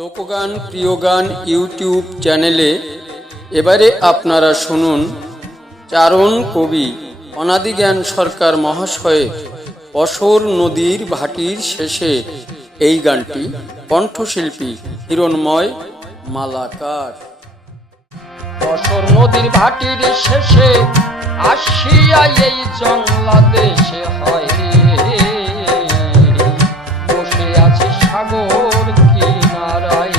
লোকগান প্রিয় গান ইউটিউব চ্যানেলে এবারে আপনারা শুনুন চারণ কবি অনাদিজ্ঞান সরকার মহাশয়ের অসর নদীর ভাটির শেষে এই গানটি কণ্ঠশিল্পী হিরণময় মালাকার। অসর নদীর ভাটির শেষে আসিয়া এই জংলা দেশে হয় বসে আছে সাগর কিনারায়,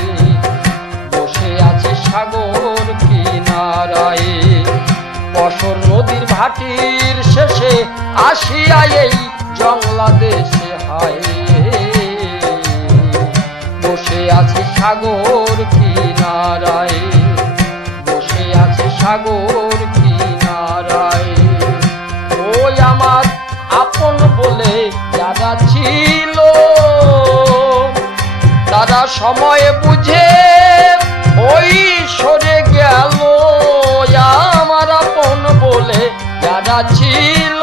বসে আছে সাগর কিনারায়। অসর নদীর ভাটির শেষে আসিয়া এই জংলা দেশে হয় বসে আছে সাগর কিনারায়, বসে আছে সাগর কিনারায়। ওই আমার আপন বলে যারা ছিল তারা সময় বুঝে ওই সরে গেল। আমার আপন বলে যারা ছিল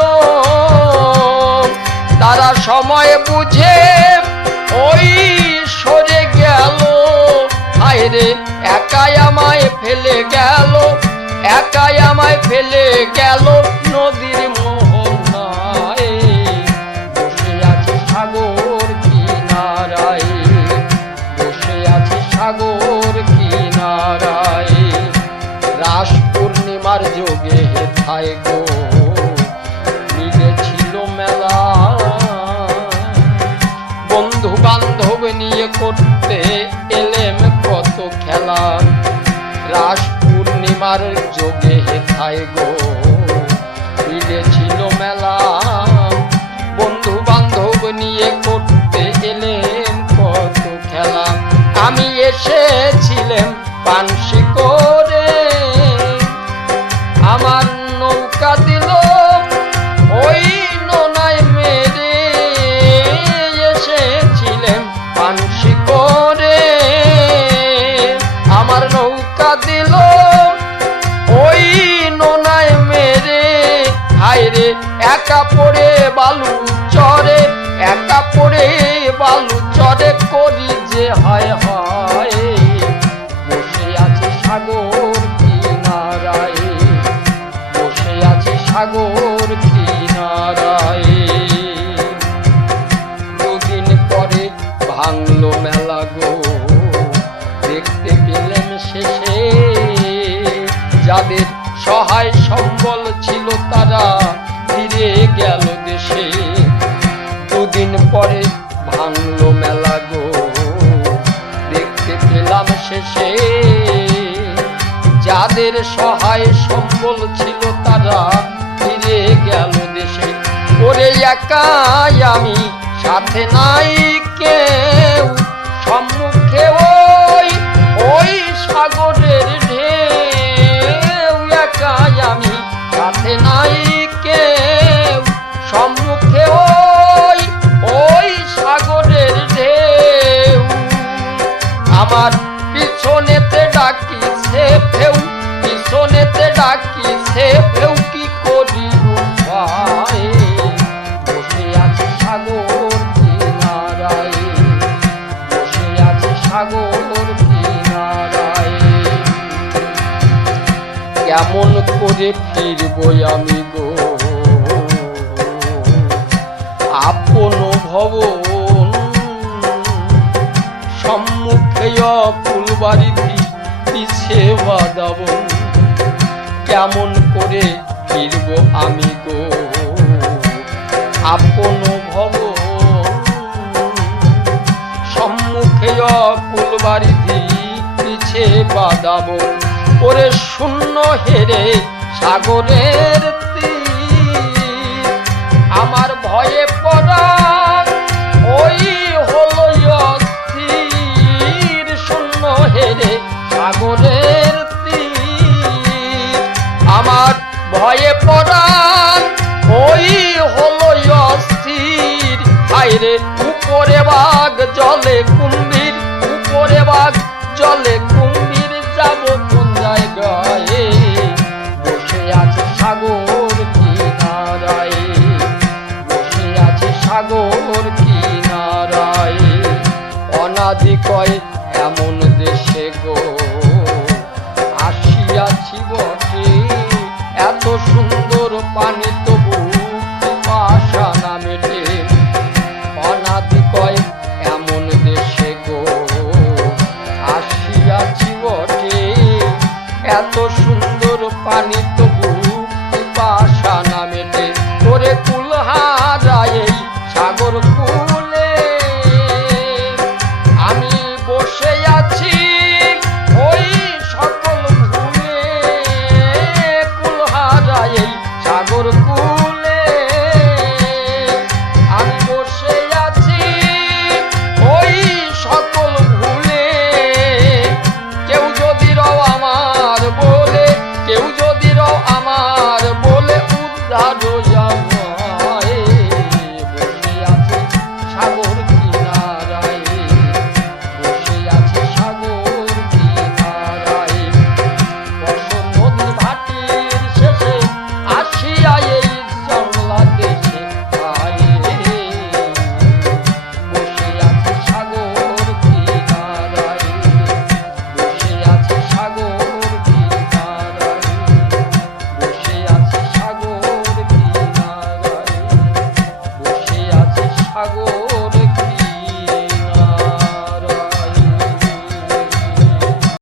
তারা সময় বুঝে ওই সরে গেল। আইরে একাই আমায় ফেলে গেল, একাই আমায় ফেলে গেল নদীর মোহনায়। বসে আছে সাগর কিনারায়, বসে আছে সাগর কিনারায়। রাস পূর্ণিমার যোগে হেথায় গো মিলেছিল মেলা, বন্ধু বান্ধব নিয়ে করতে এলেম কত খেলা। রাস পূর্ণিমার যোগে হেথায় গো মিলেছিল মেলা, বন্ধু বান্ধব নিয়ে করতে এলেম কত খেলা। আমি এসেছিলাম পানসি করে, আমার নৌকা দিল ওই নোনায় মেরে। এসেছিলাম পানসি করে, আমার নৌকা দিল ওই নোনায় মেরে। হায়রে একা পড়ে বালু চরে, একা পড়ে বালু চরে করি যে হায় হায়। বসে আছে সাগর কিনারায়, বসে আছে সাগর কিনারায়। দুদিন পরে ভাঙলো মেলা গো, দেখতে পেলেন শেষে যাদের সহায় সম্বল ছিল তারা ফিরে গেল দেশে। দুদিন পরে ভাঙলো মেলা গো, দেখতে পেলাম শেষে যাদের সহায় সম্বল ছিল তারা ফিরে গেল দেশে। ওরে একাই আমি সাথে নাই কেউ, সম্মুখে ওই ওই সাগরের ঢেউ। একাই আমি সাথে নাই কেউ, সম্মুখে ওই ওই সাগরের ঢেউ। আমার পিছনেতে ডাকিছে ফেউ, পিছনেতে ডাকিছে ফেউ, কি করি উপায়। বসে আছে সাগর কিনারায়, বসে আছে সাগর কিনারায়। কেমন করে ফিরবো আমি গো আপন ভবন, সম্মুখে ফুলবাড়ি পিছে বাদাবন। কেমন করে ফিরবো আমি গো আপন ভবন, সম্মুখে ফুলবাড়ি পিছে বাদাবন। ওরে শূন্য হেরে সাগরের তীর, আমার ভয়ে পড়া ওই হলো অস্থির। শূন্য হেরে সাগরের তীর, আমার ভয়ে পড়া ওই হলো অস্থির। হায়রে উপরে বাঘ জলে কুম্ভীর,